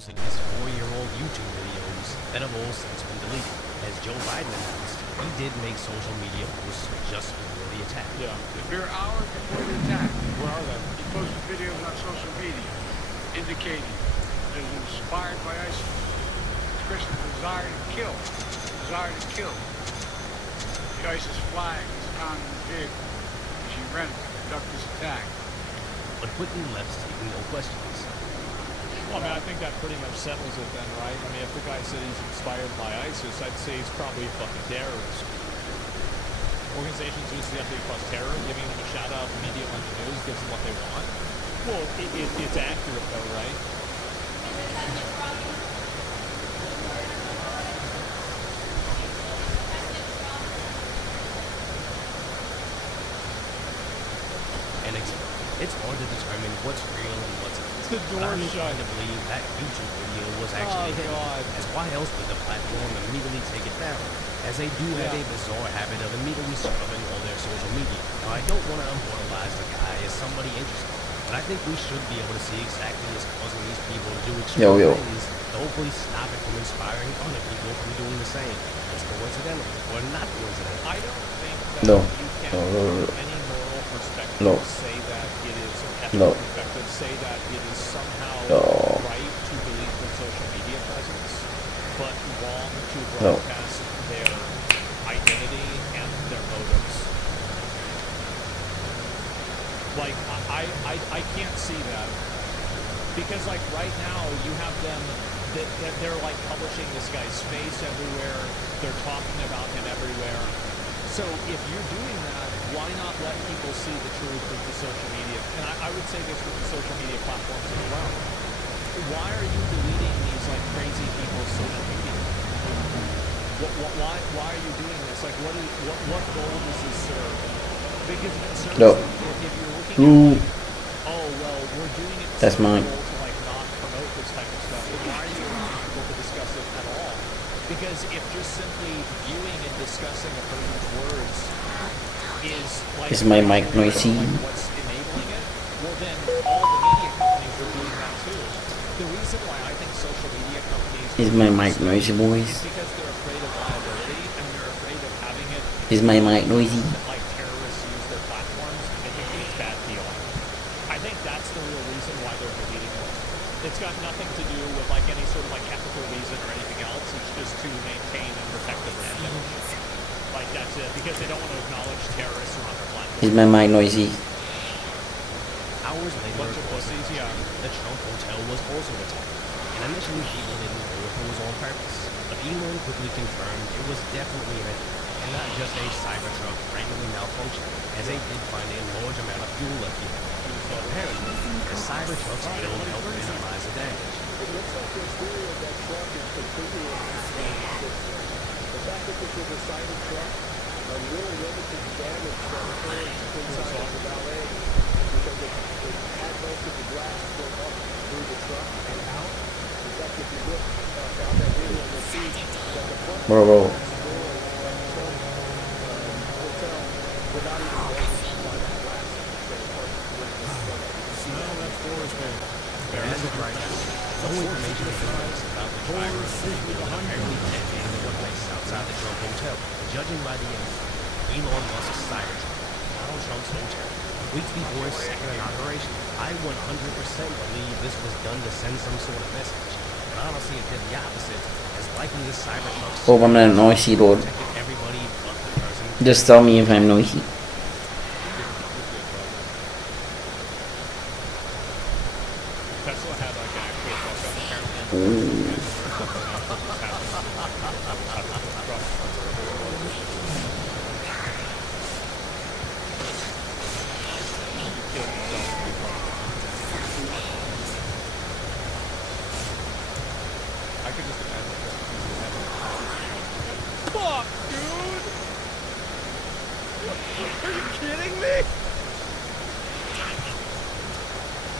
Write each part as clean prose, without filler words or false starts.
posting his 4-year-old YouTube videos that have all since been deleted. As Joe Biden announced, he did make social media posts just before the attack. Yeah. The mere hours before the attack, Where are they? he posted videos on social media indicating that he was inspired by ISIS, expressing a desire to kill. The ISIS flag is found in the vehicle which he rented to conduct this attack. But quickly left taking no questions. Well, I mean, I think that pretty much settles it then, right? I mean, if the guy said he's inspired by ISIS, I'd say he's probably a fucking terrorist. Organizations use the FDA cause terror, giving them a shout-out, media on the news, gives them what they want. Well, it's accurate, though, right? And it's hard to determine what's real and what's not. The door I'm shut. inclined to believe that YouTube video was actually hidden, God. as why else would the platform immediately take it down? As they do have a bizarre habit of immediately scrubbing all their social media. Now, I don't want to immortalize the guy as somebody interesting, but I think we should be able to see exactly what's causing these people to do extreme things to hopefully stop it from inspiring other people from doing the same. It's coincidental or not coincidental. I don't think that you can, from any moral perspective, say that it is an ethical perspective, say that it is somehow right to believe their social media presence, but wrong to broadcast their identity and their motives. Like, I can't see that. Because, like, right now, you have them, they're like publishing this guy's face everywhere, they're talking about him everywhere. So if you're doing that, why not let people see the truth of the social media? And I would say this with the social media platforms as well. Why are you deleting these like crazy people's social media? Why are you doing this? Like, what goal does this serve? Because if it serves, if you're looking at like, oh well, we're doing it to like not promote this type of stuff, then why are you allowing people to discuss it at all? Because if just simply viewing and discussing a person's words is like is my mic noisy? Like what's enabling it, well then all the media companies are doing that too. The reason why I think social media companies is my mic noisy, boys? Is because they're afraid of liability and they're afraid of having it. Is my mic noisy? Like terrorists use their platforms and they think it's bad PR. I think that's the real reason why they're deleting it. It's got nothing to do with like any sort of like ethical reason or anything else. It's just to maintain and protect the brand image. Like that's it, because they don't want to acknowledge terrorists on their platform. Is my mic noisy? Hours later, the Trump Hotel was also attacked. And initially people didn't know if it was on purpose. But Elon quickly confirmed it was definitely an attack, and not just a Cybertruck randomly malfunctioning, as they did find a large amount of fuel left behind. Apparently, the Cybertruck's build helped minimize the damage. It looks like this theory of that truck is completely inconsistent. The fact that this was a Cybertruck really limited the damage that occurred inside of the valet, because it had most of the glass go up through the truck and out. In fact, if you look down that video, you'll see that the front Bro. hotel without even damage by that glass. Smell that forest man. As of right now, no information is released about the driver of the vehicle that apparently detonated in a place outside the Trump Hotel. Judging by the info, Elon Musk's Cybertruck, Donald Trump's hotel, weeks before his second inauguration, I 100% believe this was done to send some sort of message. But honestly, it did the opposite, as likely the Cybertruck Hope I'm not noisy, Lord. protected everybody but the person. Just tell me if I'm noisy. Tesla had like an actual fuck up apparently. I could just imagine fuck, dude! Are you kidding me?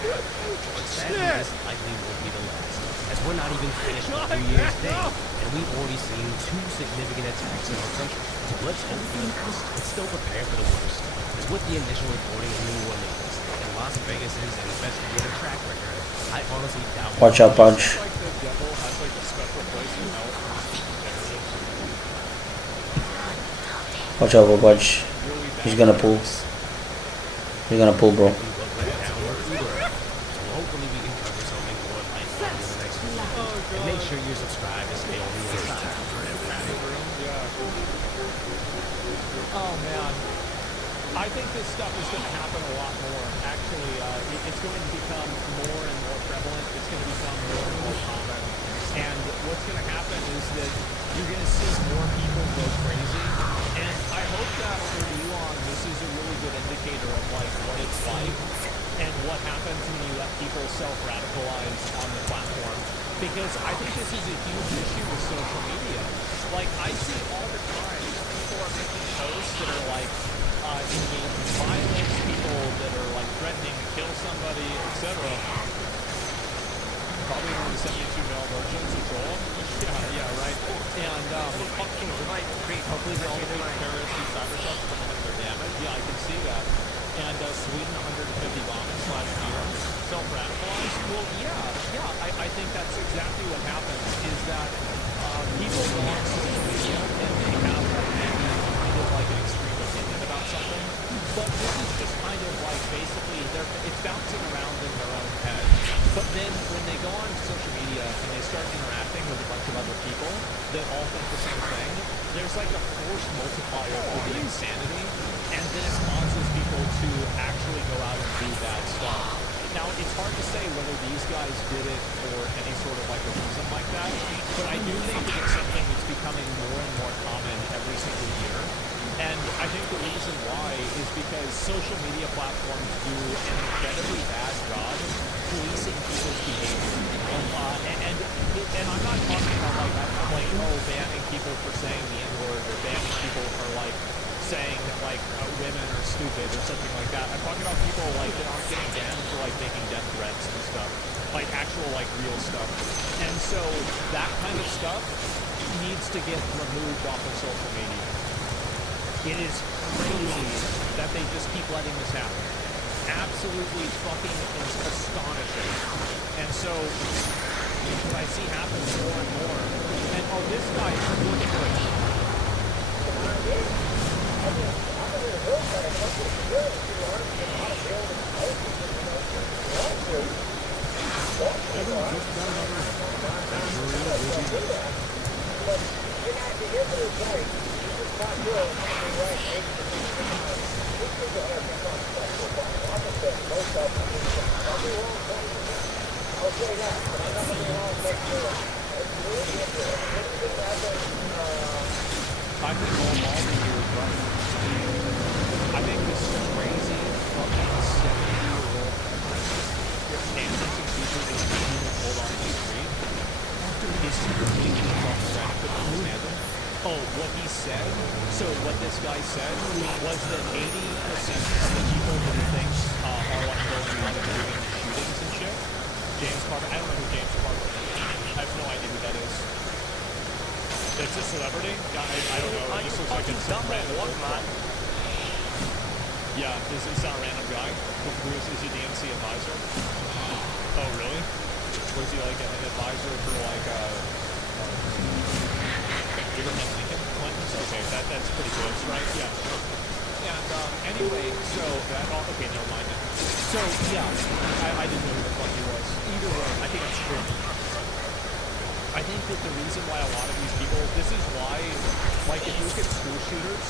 But sadly, this likely won't be the last, as we're not even finished with New Year's Day, and we've already seen 2 significant attacks in our country. So let's hope and still prepare for the worst, as with the initial reporting of New Orleans and Las Vegas' investigative track record, I honestly doubt. Watch out, Punch. Like the Watch out for Budge. really bad He's gonna pull. players. He's gonna pull, bro. So hopefully we can cover something more like that in the next video. And make sure you're subscribed and stay on the inside. Oh man, I think this stuff is going to happen a lot more. Actually, it's going to become more and more prevalent. It's going to become more and more common. And what's going to happen is that you're going to see more people go crazy. And I hope that for Elon, this is a really good indicator of like what it's like and what happens when you let people self-radicalize on the platform. Because I think this is a huge issue with social media. Like, I see all the time people are making posts that are like engaging in violence, people that are like threatening to kill somebody, etc. Probably one of the 72 male versions of Troll. Yeah, right. And hopefully they're all the big terrorists who cybershots to limit their damage. Yeah, I can see that. And Sweden 150 bombings last year. Self-radicalized? Well, yeah. I think that's exactly what happens, is that people go on social media and they have like an extreme opinion about something. But this is just kind of like basically it's bouncing around in their own head. But then when they go on social media and they start interacting with a bunch of other people that all think the same thing, there's like a force multiplier for the insanity, and then it causes people to actually go out and do bad stuff. Now, it's hard to say whether these guys did it for any sort of like a reason like that, but I do think that it's something that's becoming more and more common every single year. And I think the reason why is because social media platforms do an incredibly bad job policing people's behavior. And I'm not talking about like banning people for saying the N-word, or banning people for like saying like women are stupid or something like that. I'm talking about people like that aren't getting banned for like making death threats and stuff, like actual like real stuff. And so that kind of stuff needs to get removed off of social media. It is crazy that they just keep letting this happen. Absolutely fucking astonishing. And so what I see happen more and more. And this guy is looking good. I think all the years right. I think this crazy fucking 70-year-old dancing people that people hold on the street is completely fucking right. But understand him. Oh, what he said, so what this guy said was that 80% of the people that he thinks are like going out and doing shootings and shit. James Carter, I don't know who James Carter is. I have no idea who that is. It's a celebrity? Yeah, I don't know. It just looks like it's some random man. Yeah, is that a random guy? Is he DNC advisor? Oh, really? Was he like an advisor for like Abraham Lincoln? Clinton's? Okay, that's pretty close, right? Yeah, sure. And anyway, so that all, okay, never mind. So yeah, I didn't know who the fuck he was. Either way, I think it's true. I think that the reason why a lot of these people, this is why, like if you look at school shooters,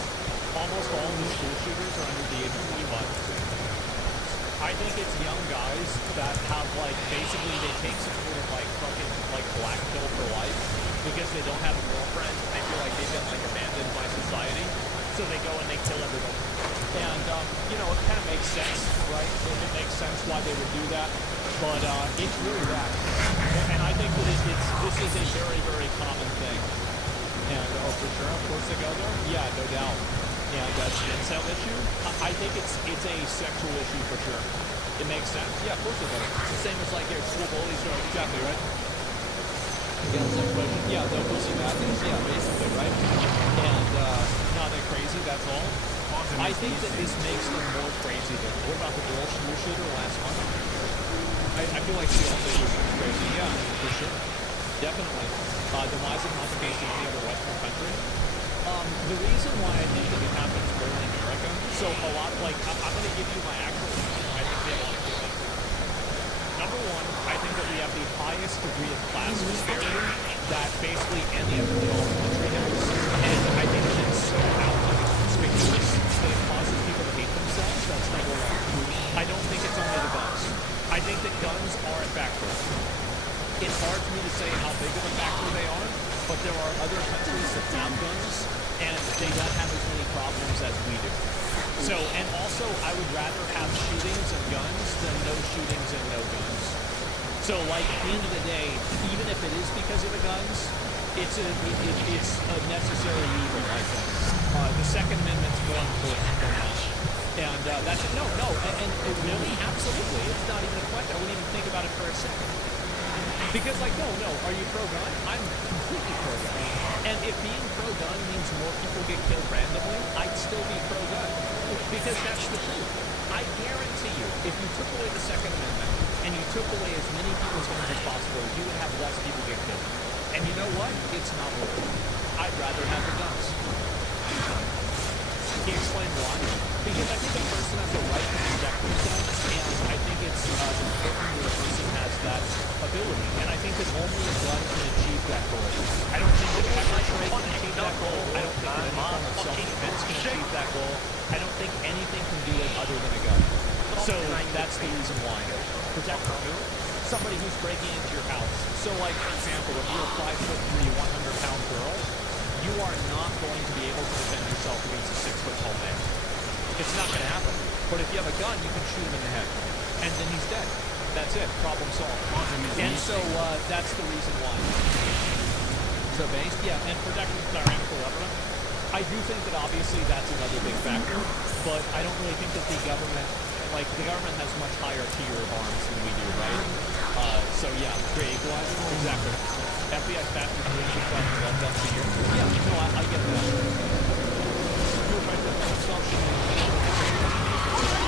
almost all of the school shooters are under the age of 21. I think it's young guys that have like, basically they take some sort of like fucking like black pill for life because they don't have a girlfriend and they feel like they've been like abandoned by society. So they go and they kill everybody. And, you know, it kind of makes sense, right? It makes sense why they would do that. But it's really bad. And I think that this is a very, very common thing. And, oh, for sure, of course they go there? Yeah, no doubt. And that's an incel issue. I think it's a sexual issue for sure. It makes sense. Yeah, of course it does. It's the same as like your school bullies, right? Exactly, right? Yeah, the next question. Yeah, the pussy madness. Yeah, basically, right? And not that crazy, that's all. I think that this makes them more crazy than what about the girl school shooter last month? I feel like she also was crazy. Yeah, for sure. Definitely. Demise of not the case in any other Western country. The reason why I think that it happens more in America, so a lot, like, I'm going to give you my actual reason why I think we have a lot of people. Number one, I think that we have the highest degree of class disparity that basically any other developed country has. And I think that it's so outwardly conspicuous that it causes people to hate themselves. That's number one. I don't think it's only the guns. I think that guns are a factor. It's hard for me to say how big of a factor they are, but there are other countries that have guns, and they don't have as many problems as we do. So, and also, I would rather have shootings and guns than no shootings and no guns. So, like, at the end of the day, even if it is because of the guns, it's a necessary evil, I think. The Second Amendment's more important than that. And that's it. No, and it really, absolutely. It's not even a question. I wouldn't even think about it for a second. Because, like, no, are you pro-gun? I'm completely pro-gun. And if being pro-gun means more people get killed randomly, I'd still be pro-gun. Because that's the truth. I guarantee you, if you took away the Second Amendment and you took away as many people's guns as possible, you would have less people get killed. And you know what? It's not worth it. I'd rather have the guns. Can you explain why? Because I think a person has the right to protect themselves, and I think it's important that a person has that ability. And I think that only a gun can achieve that goal. I don't think that pepper spray can achieve that goal. I don't think that any form of self-defense can achieve that goal. I don't think anything can do it other than a gun. So that's the reason why. Protect who? Somebody who's breaking into your house. So, like, for example, if you're a 5'3", 100-pound girl, you are not going to be able to defend yourself against a 6-foot-tall man. It's not going to happen. But if you have a gun, you can shoot him in the head. And then he's dead. That's it. Problem solved. And so that's the reason why. So based, yeah, and protecting tyrannical government. I do think that obviously that's another big factor, but I don't really think that the government has much higher tier of arms than we do, right? So yeah, great equalizer, exactly. FBI faster than 6,000 gun deaths a year. Yeah, no, I get that. You're right that self-shooting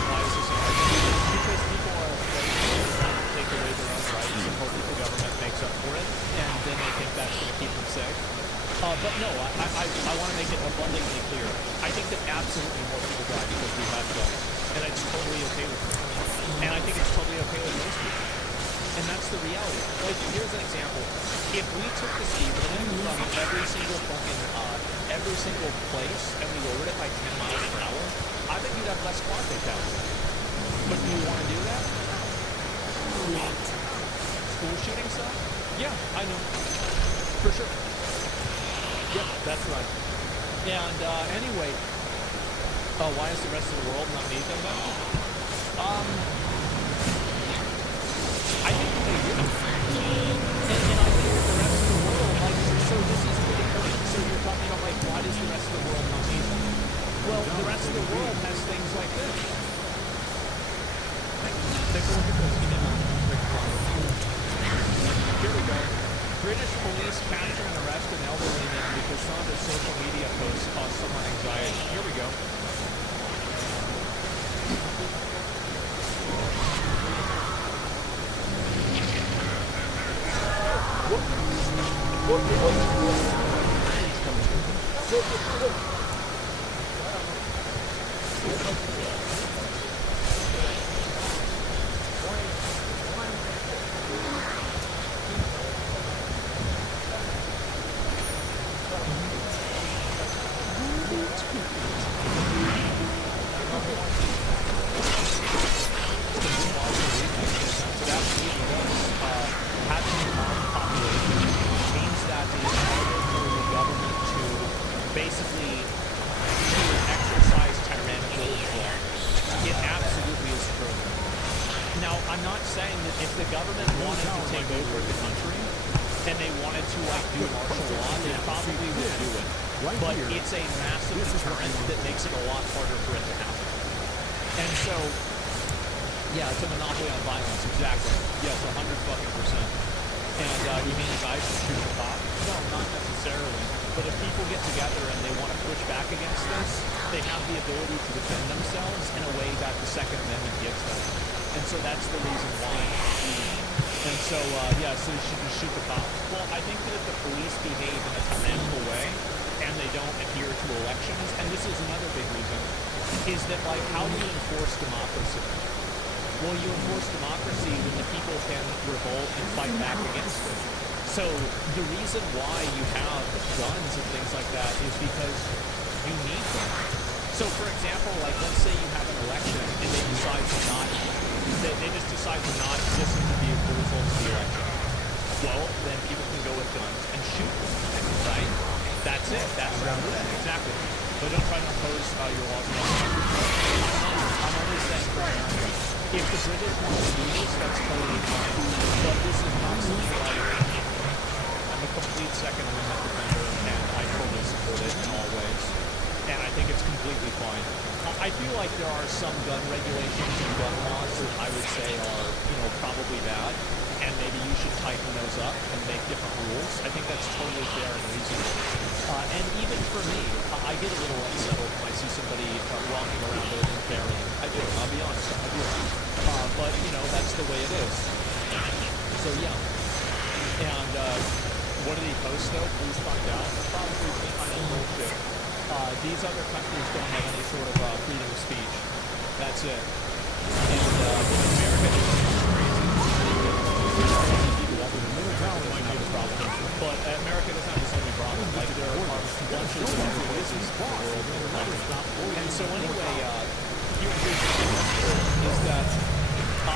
why is this because people are afraid to take away their own rights and hope that the government makes up for it, and then they think that's going to keep them safe. But no, I want to make it abundantly clear. I think that absolutely more people die because we have guns, and it's totally okay with me. And I think it's totally okay with most people. And that's the reality. Like, here's an example. If we took the speed limit from every single place and we lowered it by 10 miles per hour, I bet you'd have less car fatalities. But do you want to do that? School shooting stuff? Yeah, I know. For sure. Yep, that's right. And anyway, why does the rest of the world not need them then? I think that they do. And I think that the rest of the world, like, so this is pretty important. So you're talking about, like, why does the rest of the world not need them? Well, the rest of the world has things like this. Take a look at this. Here we go. British police capture and arrest an elderly man because some of his social media posts caused someone anxiety. Here we go. So you should just shoot the cops. Well, I think that if the police behave in a tyrannical way, and they don't adhere to elections, and this is another big reason, is that, like, how do you enforce democracy? Well, you enforce democracy when the people can revolt and fight back against it. So the reason why you have guns and things like that is because you need them. So, for example, like, let's say you have an election and they decide to not, they just decide to not listen to the results of the election. Well, then people can go with guns and shoot them, right? That's it. That's revolution, exactly. But don't try to impose your laws on other countries. I'm only saying for America. If the British want to do this, that's totally fine. But this is not something I'm a complete Second Amendment defender, and I totally support it in all ways. And I think it's completely fine. I feel like there are some gun regulations and gun laws that I would say are, probably bad, and maybe you should tighten those up and make different rules. I think that's totally fair and reasonable. And even for me, I get a little unsettled when I see somebody walking around with and carrying. I do, I'll be honest, I do. But, that's the way it is. So, yeah. And what did he post, though? Please find out. Probably some kind of bullshit. These other countries don't have any sort of freedom of speech. That's it. And America is crazy. But America doesn't have this only problem. Like, there are bunches of other places in the world. And so anyway, here's the thing is that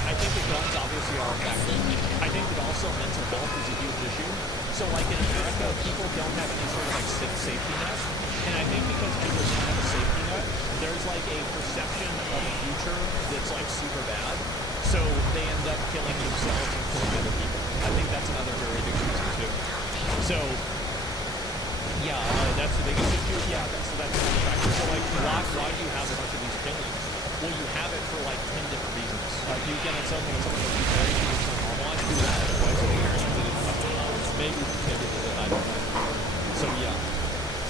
I think that guns obviously are effective. I think that also mental health is a huge issue. So, like, in America, people don't have any sort of, like, safety net. And I think because people don't have a safety net, there's, like, a perception of a future that's, like, super bad. So they end up killing themselves and killing other people. I think that's another very big reason, too. So, yeah, that's the biggest issue. Yeah, that's another factor. So, like, why do you have a bunch of these killings? Well, you have it for, like, 10 different reasons. You can tell me when someone goes, "He's married, he's not normal." Why do you do that? Why is it here? Maybe they did. I don't know. So, yeah.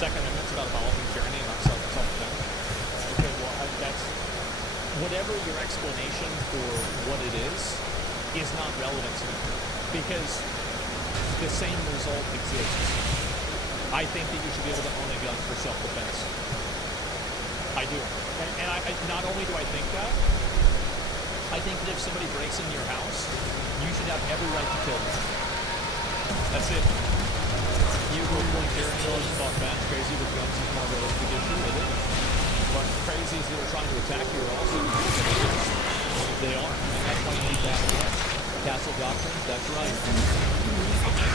Second Amendment's about abolishing tyranny and not self-defense. Okay, well, that's... Whatever your explanation for what it is not relevant to me. Because the same result exists. I think that you should be able to own a gun for self-defense. I do. And I not only do I think that, I think that if somebody breaks into your house, you should have every right to kill them. That's it. You go point tyranny laws about bad, crazy with guns is more realistic issue. It is. But crazies that are trying to attack you are also they are. And that's why you need that. Castle Doctrine, that's right.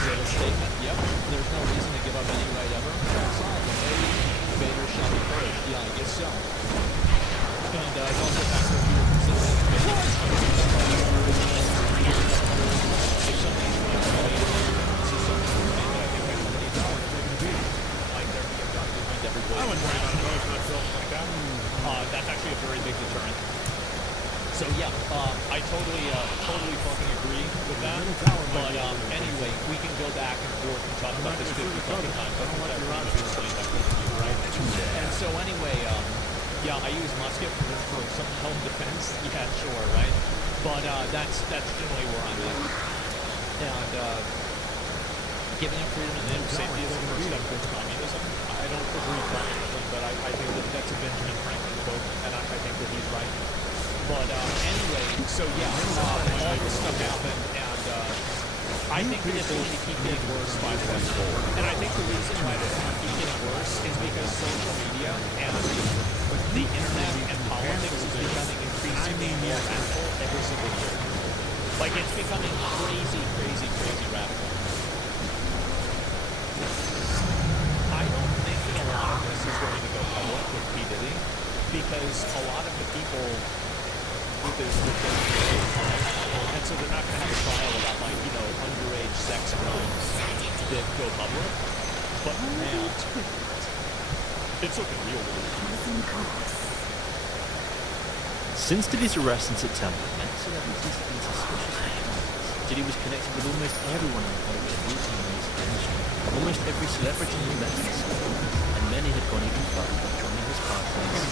Great statement, yep. There's no reason to give up any right ever. Invaders shall be purged. Yeah, I guess so. And it's also a factor of your consistent if somebody's trying to invade this is something that I think everybody's like there be a gun behind every boy. I wouldn't worry about noise myself like that. That's actually a very big deterrent. So yeah, I totally fucking agree with that. But anyway, we can go back and forth and talk about this 50 fucking times. I don't want to explain that to you, right? And so anyway, yeah, I use musket for some self-defense. Yeah, sure, right? But that's generally where I'm at. And giving up freedom and safety is the first step towards communism. I don't agree practically, but I think that that's a Benjamin Franklin quote, and I think that he's right. But anyway, so yeah, all this stuff happened, and I think that it's going to keep getting worse by the way. And I think the reason why it's going to keep getting worse is because social media and the internet and politics is becoming increasingly more radical every single year. Like, it's becoming crazy, crazy, crazy radical. I don't think that a lot of this is going to go public with P. Diddy, because a lot of the people with this and so they're not going to have a trial about, like, underage sex crimes that go public. But man, it's looking real weird. Since Diddy's arrest in September, many celebrities have been suspicious. Diddy was connected with almost everyone in the Hollywood and music industry. Almost every celebrity he met in and many had gone even further, joining his parties.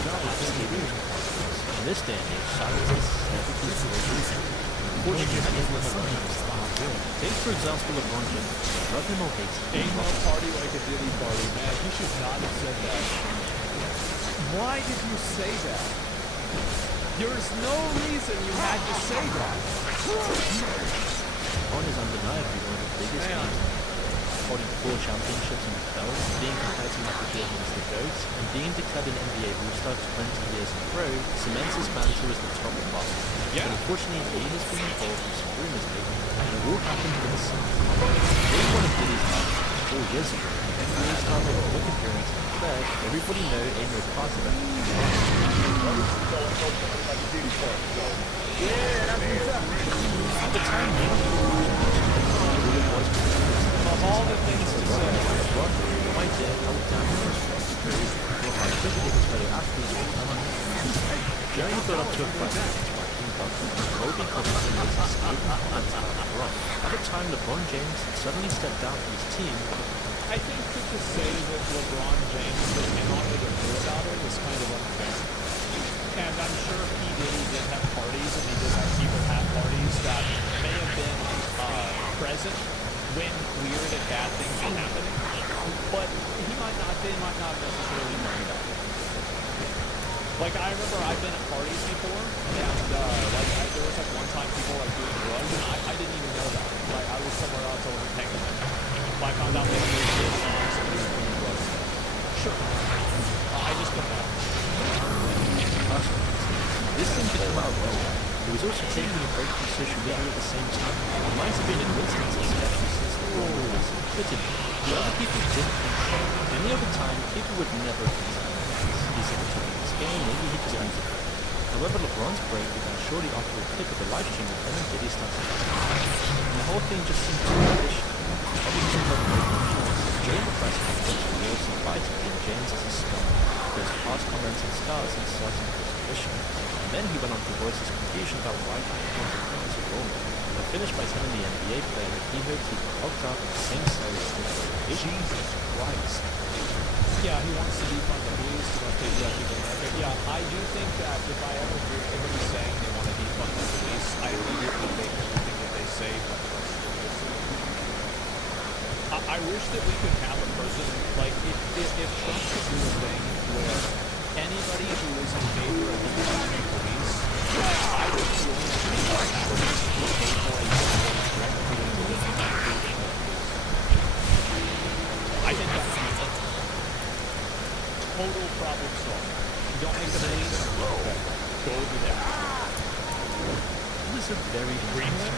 In this day and age, celebrities are unfortunately, many of them are real. Take, for example, LeBron James. Love him or hate him. Ain't no party like a Diddy party, man. You should not have said that. Why did you say that? There's no reason you had to say that. LeBron is undeniably one of the biggest names, holding 4 championships in the belt, being compared to Michael Jordan as the GOAT, and being declared an NBA All-Star 20 years in a row cements his mantle as the top of basketball. Yeah. But unfortunately, he has been involved in some rumors lately, and it all happened in the summer. During one of Diddy's matches 4 years ago, the NBA star made a quick appearance and declared, everybody know ain't no part of that. At the time, Of all the things to say, LeBron right there held down the first round to prove how quickly his fellow athletes were coming. During the build-up to a fight against Joaquin Buckley, Kobe Covington made some scathing comments about LeBron. At the time, LeBron James had suddenly stepped down from his team. I think that to say that LeBron James was in on it or knew about it is kind of unfair. And I'm sure P. Diddy did have parties, and he did have people have parties that may have been present when weird and bad things were happening, but they might not necessarily know about it. Like, I remember I've been at parties before, and there was like one time people like doing drugs, and I didn't even know that. Like, I was somewhere else, I wasn't paying attention. I found out later they did somebody was doing drugs. Sure. I just don't know. This didn't come out of nowhere. He was also taking a break from social media at the same time. It might have been a coincidence, especially since the world was fitted. The other people didn't think so. Any other time, people would never consider him. He's able to win this game, maybe he just needs a break. However, LeBron's break began shortly after a clip of the live stream with him and Diddy started. And the whole thing just seemed too traditional. Obviously, during the press conference, he also invited James as a star. There's past comments and stars in certain position. And then he went on to voice his confusion about why he wanted him as a role model, but finished by telling the NBA player that he hoped he could locked up in the same cell as him. Jesus Christ. Yeah, he wants to defund the police. He wants to take people in there. Yeah, I do think that if I ever hear anybody saying they want to defund the police, I immediately take everything that they say but trust the person. I wish that we could have a person, like, if Trump could do a thing where anybody who is in favor of defunding the police, I would be willing to pay for a direct political impact. I think that's total problem solved. You don't make the police, okay, go over there. It was a very green one.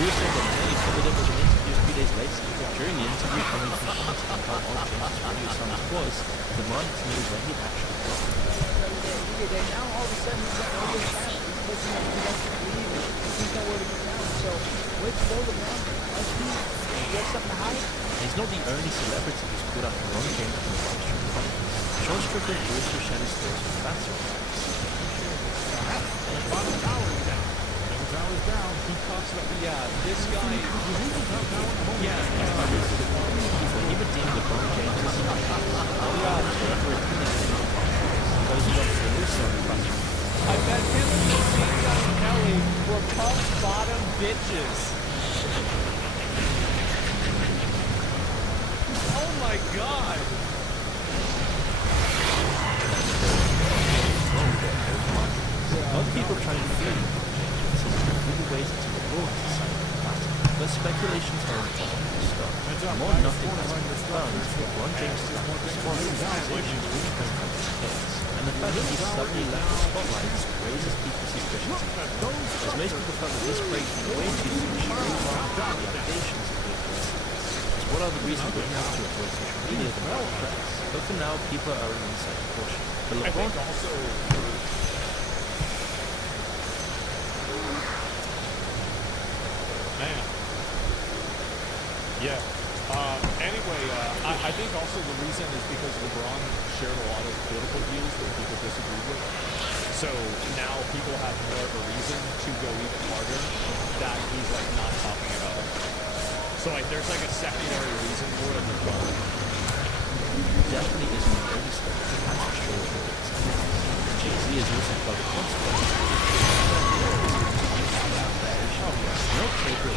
We were saying that many covered it with an interview a few days later. During the interview, Covington commented on how odd James' radio silence was, and demanded to know where he actually was. And now all of a sudden he's got no talent. He's supposed to leave and he's nowhere to get down. So where'd you go, LeBron? You have something to hide? He's not the only celebrity who's called out LeBron James in the live stream comments. Sean Strickland also shared his thoughts with fans on that. Tower's down. He talks about, this guy. Yeah, He redeemed LeBron James as a I bet him and Machine Gun Kelly were punk bottom bitches. Oh my god. Other people trying to defend James says there are ways to the law to decide on the matter, but speculation tells us from the start. More nothing has been found, LeBron James is not responsible for decisions really don't come to case, and the fact that he suddenly left the spotlight raises people's suspicions. As most people felt that this break from the way too soon should move on to the allegations of the as what are the reasons we have to avoid social media the more press, but for now people are in inside caution. But I LeBron think also. Man. Yeah. Anyway, I think also the reason is because LeBron shared a lot of political views that people disagreed with. So now people have more of a reason to go even harder that he's like not talking about it. So like there's like a secondary reason for it as well. definitely isn't the only celebrity who has to show up with its Jay-Z has also felt the consequences. No taper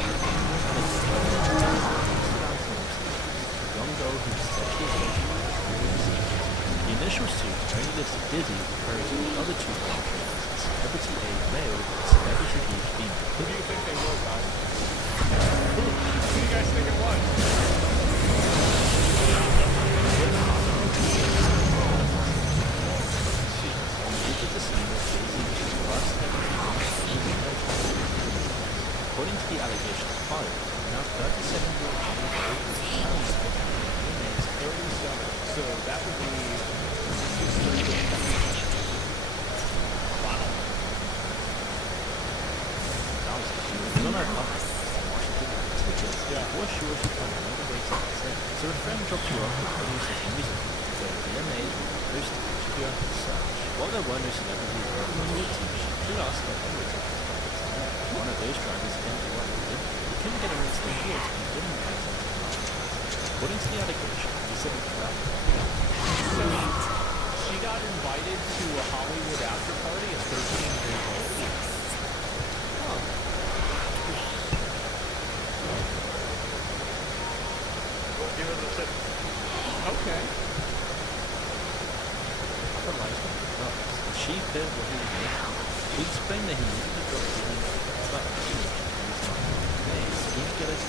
young girl who was sexually assaulted by a previous. The initial suit only listed Dizzy referring to the other two perpetrators as Celebrity A male and Celebrity B female. Who do you think they were, guys? Who do you guys think it was? According to the allegations filed, now 37-year-old Johnny Doe was found spending inmates 37. So that would be 6:30. Wow. That was on our cover. Yeah. Before sure she found another way to access. So a friend dropped you off with producer's music. So the DMAs were posted to be on the search. While there were no celebrities or teams, she did ask their favorites. One of those drivers didn't do what he did. He couldn't get her into the field and didn't pay attention to her. According to the allegation, he said it was So she got invited to a Hollywood after party at 13 years old. Huh. Give us a tip. Okay. her life with the drugs. She fit what he was making. He explained that he needed a drug dealing but he was not. He get us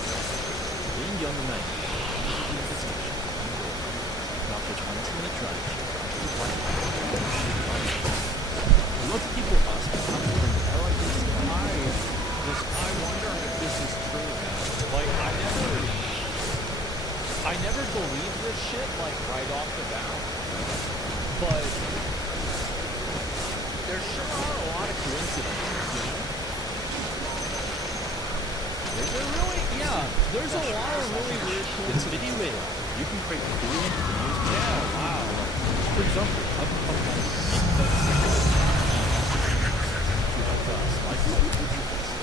being young and naive, he was the invitation and after a 20-minute drive, she was like, a lot of people ask me how to bring their ideas to life. I wonder if this is true, man. Like, I never believed this shit, like, right off the bat. But there sure are a lot of coincidences, you know? Is there really? Yeah, there's a lot of really weird It's video coincidences. AI. You can create cool videos. Yeah, wow. For example, I've become like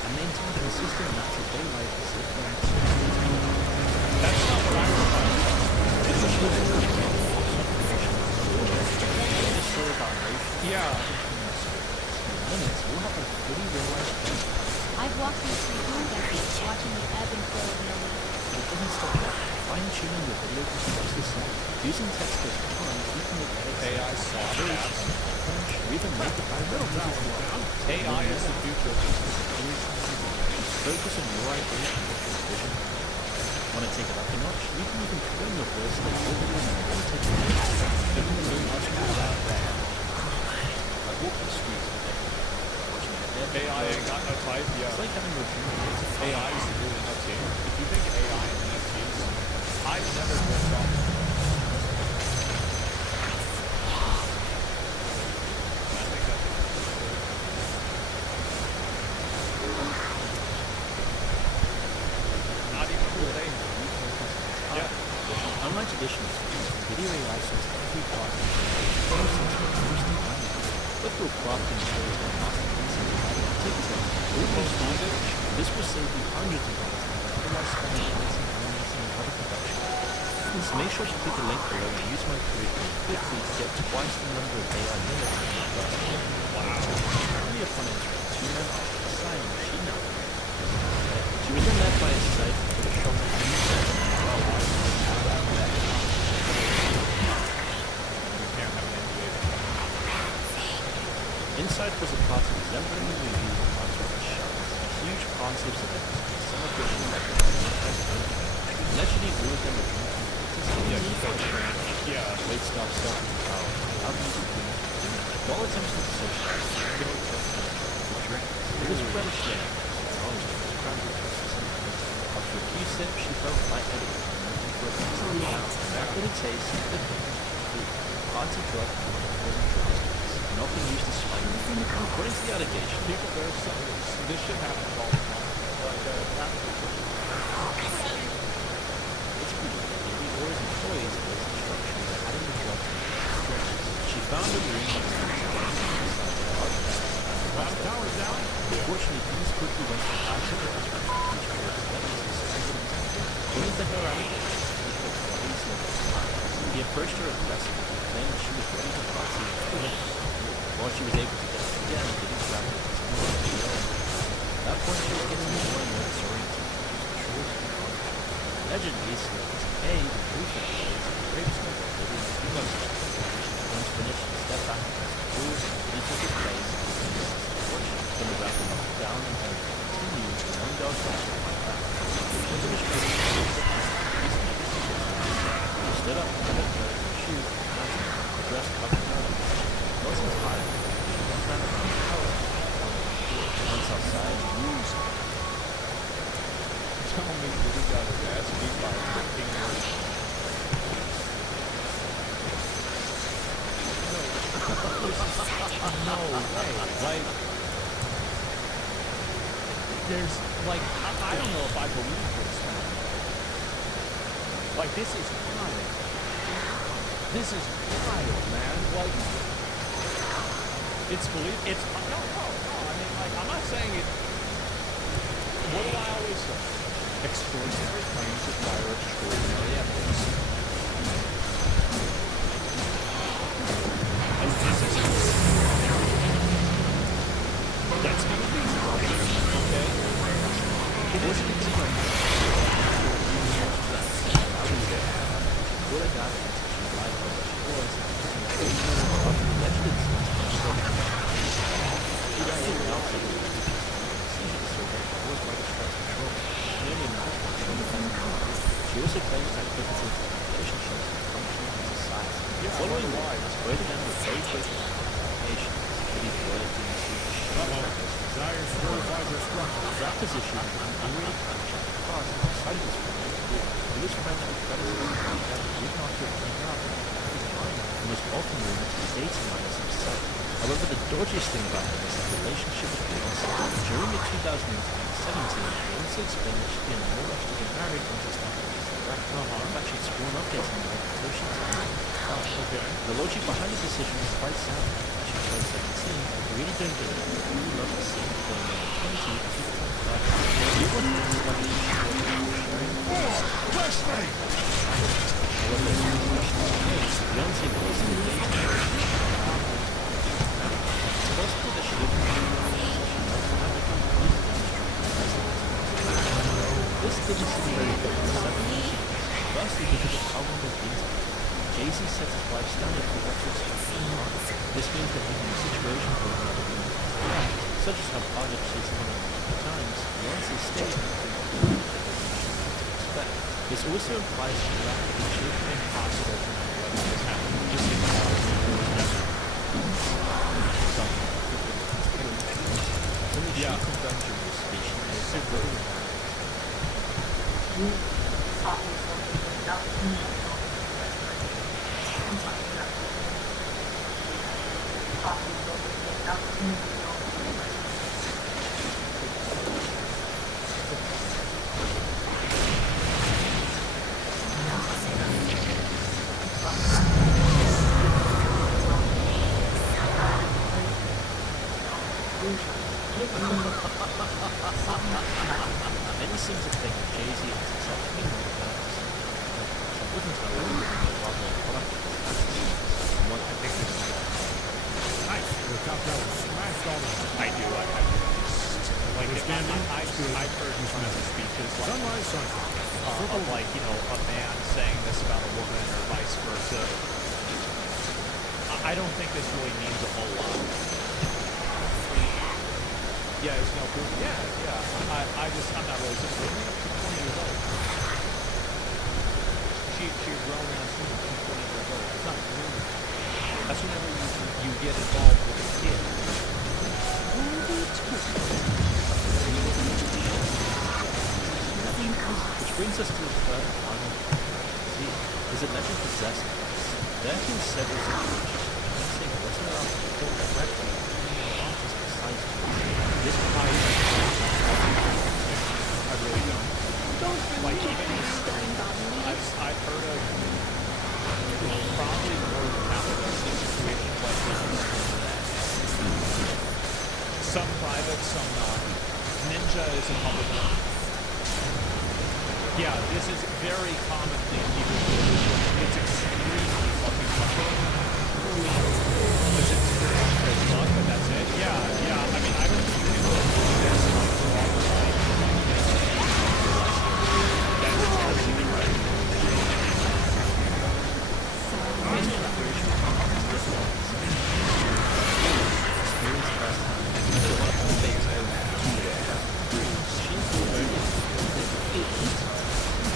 and maintain consistent natural daylight as if That's not what I was talking about. this story about motion. Yeah. Minutes, we'll have a fully realized place. I've walked these 3 decades watching the ebb and flow of knowing. It doesn't stop there. Fine-tuning your video to produce the sound. Using text as prompts, you can make edits. AI soft apps. We even make the background music work. AI is the future. Focus on your ideas and your vision. Want to take it up a notch? You can even film your voice and over the take it giving them a much more out there. I walk the streets today, watching the dead. AI ain't got no type, It's yeah. like having your dream. AI is the new NFT. If you think AI and NFTs, I've never ripped off. I think that's not even related. Yeah. Unlike traditional tools, video AI shows every part of the process. But through crafting shows that masterpiece and this will save you hundreds of dollars that would otherwise spend on editing, animating, and other production. So make sure to click the link below and use my code quickly to get twice the number of AI minutes in your first year. Wow. Only upon entering 2 months after the sign machine now. She was then led by a site for the shop Inside was a party resembling a movie with parts of the shells, a huge party of celebrities, some of which were allegedly all of them were drinking late staff stuff in the crowd, loud music playing, while attempting to socialize, they were with drinks. It was relish there, after a few sips, she felt lightheaded and moving for a pizza. After the taste, the party drug wasn't drugs. And often used to spike. According to the allegation, People, there's some, this shit happens all the time. it's believed that Lily or his employees or his instructions are adding the drug to the drinks. She found a room that was Power's down. Unfortunately, things quickly went from bad to worse, which caused levels of suspended. According to her allegation, he approached her aggressively, claiming she was ready to party. While she was able to get up again, he didn't grab her. At that point, she was getting more and more disoriented. Allegedly, celebrity A, the roofer, no way. Like, there's, like, I don't know if I believe this, man. Like, this is wild. This is wild, man. Like, it's no. I mean, like, I'm not saying it. What do I always say? Extraordinary claims require extraordinary evidence. And this is extraordinary. That's not reasonable. Okay? It is She also claims that differences in relationships and functioning as a society. Following lies, further down the very quick information to be further Desires fortified their structures. that position is an already contract clause outside of this framework. It was framed with criticism that did not get taken up and was often rumored to be dating minors himself. However, the dodgiest thing about him is his relationship with Beyonce. During the 2017, Beyonce explained that she didn't know much to get married and just after this direct. In fact, she'd sworn up getting married until she was okay. The logic behind the decision was quite sound. As she turned 17, I really don't get it. I really love the same going on 20 to 25. You want to discover the sharing. However, as soon as Beyonce was engaged. It's possible that she lived in this didn't seem very good for 7 years. Firstly, because of how long they've been together. Jay-Z sets his wife standard for what to expect from a partner. This means that even in situations where another woman such as her partner cheating on her multiple times, Beyonce stays in expect. This also implies the fact that the children are impossible to know whether this happened. This is something she confirmed during the speech is super. Many seem to think that Jay-Z has exceptionally more purpose. She wasn't her own woman, but rather a product of his fantasy. What I think this is Nice. The top guy was smashed all the I do. Like, I've heard some of the speeches, like, sunrise, sunset. of, like, you know, a man saying this about a woman or vice versa. I don't think this really means a whole lot. Yeah, it's no proof. Yeah. I'm not really surprised. She's 20 years old. She's grown now. She's 20 years old. It's not really. That's whenever you get involved with a kid. Which brings us to the third and final point. Is alleged possessed. There have been several situations. I'm saying it wasn't allowed to perform directly with an artist besides this pipe. I really don't. Like, even I've heard of probably more than half of those situations like this. Some private, some not. Ninja is a public one. Yeah, this is very commonly people do this. It's extremely fucking common. Because it's there's luck, but that's it. Yeah. I mean, I don't think people do this like for all their life. That's absolutely right.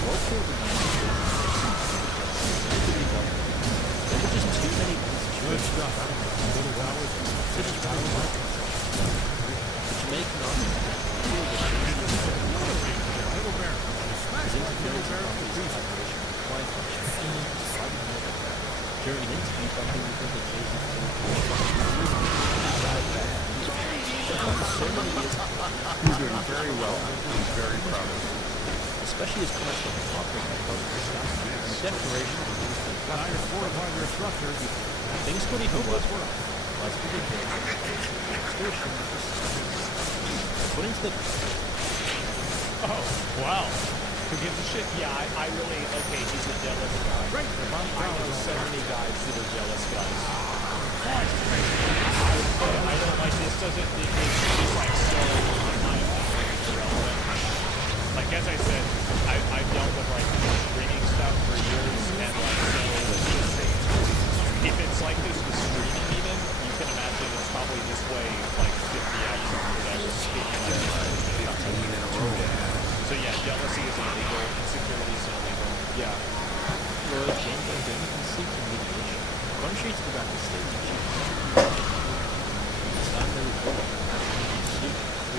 Local during an interview bumping into the Jay-Z so many years ago. He's doing very well. I'm very proud of him. Especially his comments about the heartbreak of both his declaration of things like Now you're fortifying your structures. things could even worse. Let's begin here. Station according to the Oh, wow. Who gives a shit? Yeah, I really, okay, he's a jealous guy. I know so many guys that are jealous guys. I don't like this, doesn't, it's just like so, in my opinion, irrelevant. Like, as I said, I've dealt with like streaming stuff for years, and like, so, if it's like this with streaming even, you can imagine it's probably this way, like 50x or whatever, speaking like so yeah, jealousy is illegal, insecurity is illegal. Yeah. Lord James and Demon seeking mediation. Contrary to the rapid statement,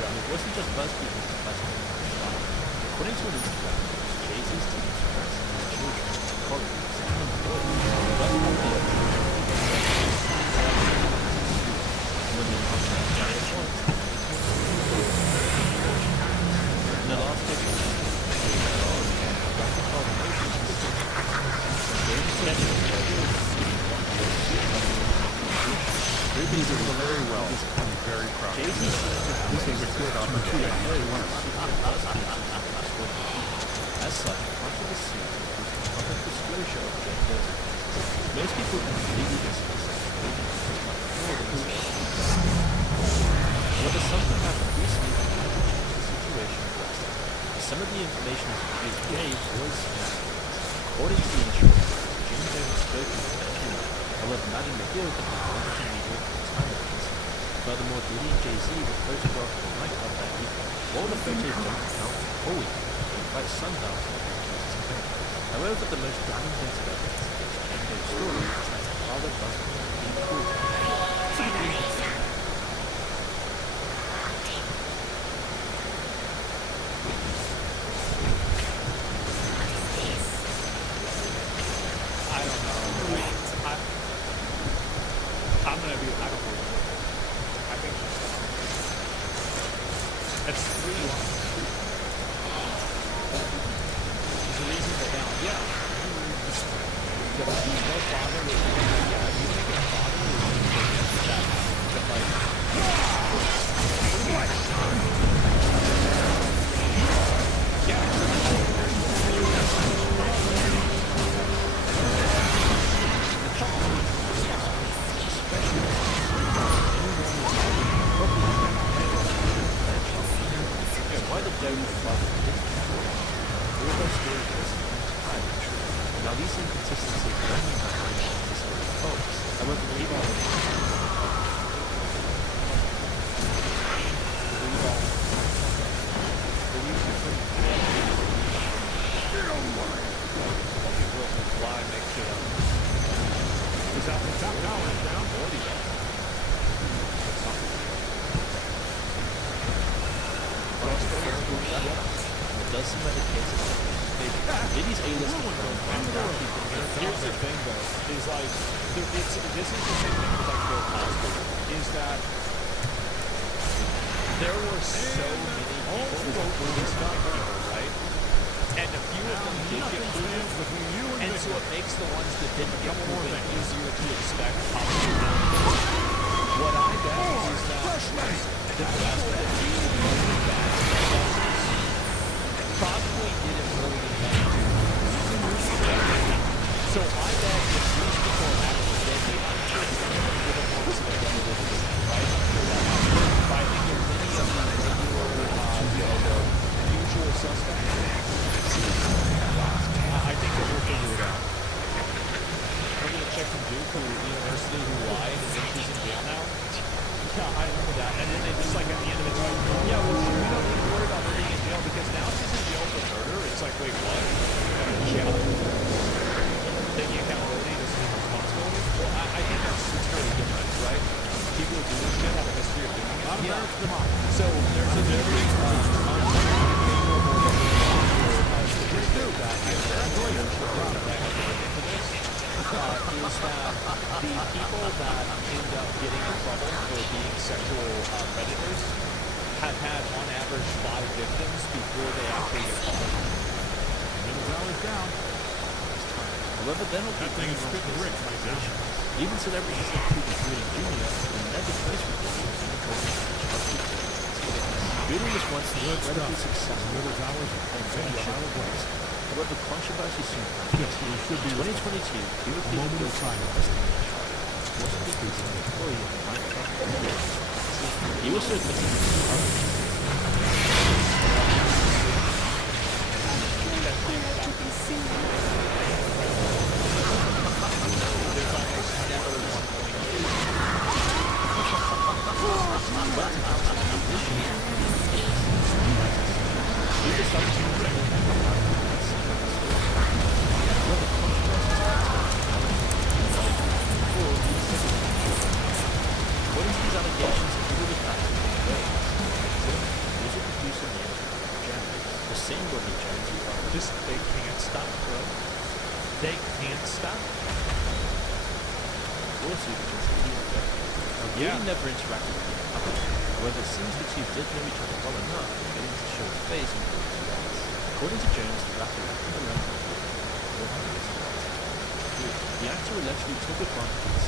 it wasn't just BuzzFeed who was classified. According to an Instagram post, Jay-Z's team expressed his children, colleagues, and employees women on various points. In the last decade, He's doing very well. I'm very proud of him. This is a good opportunity. As such, after the suit includes public disclosure of gender, most people completely dismiss it. However, something happened recently that had to change the situation drastically. Some of the information he gave was inaccurate. According to the insurance, Jim Jones spoke with the however, not in the field that he wanted to meet with the time of this. Furthermore, Diddy and Jay-Z were photographed at the nightclub that evening. All the photos don't count for the whole week, being quite sundown to the pictures to him. However, the most damning bit of evidence against Jendo's story is that his father must have been cruel. I don't know. I'm gonna be, I don't believe it. I think that's 3 lines. There's a reasonable doubt. Yeah. But there's no father with, yeah, you think a father would that like, Why the Jones father didn't happen? All those stories were entirely true. Now these inconsistencies don't mean that my is false. However, believe all lie, make shit up. Is that the top tower is down? It does seem like the case is Diddy's A-list Here's the thing, though, is like, this is the same thing with like Bill Cosby, is that there were so many people who were this guy, right? And a few of them did get proven, and so it makes the ones that didn't get proven easier to expect possibly. What I bet is that the best that he probably didn't really get back to. So I bet if these people actually did, I'm sure some of them would have wanted to get it, right? I'm sure that happened. But I think there are many of the regular, the usual suspects. I think that we'll figure it out. We're going to check from Duke, who university, who lied, and then she's in jail now. Yeah, I remember that. And then they just like at the end of it, like, yeah, well, we don't need to worry about her being in jail because now she's in jail for murder. It's like, wait, what? Yeah. Taking accountability doesn't mean responsibility. Well, I think it's very different, right? People who do this shit have a history of doing it. Yeah. So there's a very is that the people that end up getting in trouble for being sexual predators have had, on average, 5 victims before they actually get caught. Middle tower's down. However, they're not That thing is spitting bricks right now. even celebrities like Cuba Gooding Jr. will never trace with them using the Gooding was once an incredibly successful Middle towers are friendship out of place. However, controversy soon Yes, there should be 2022, he was being moment of guilty of silence. investigation. Employee of Minecraft. He also admitted to others. According to these allegations, he was back in the music producer named Jeremy, the same Rodney Jones who found Just, they can't stop, bro. They can't stop. lawsuit against the team. Gooding never interacted with him in public. However, it seems the two did know each other well enough for Gooding to show his face in front of the guys. According to Jones, the rapper acted around the actor allegedly took advantage of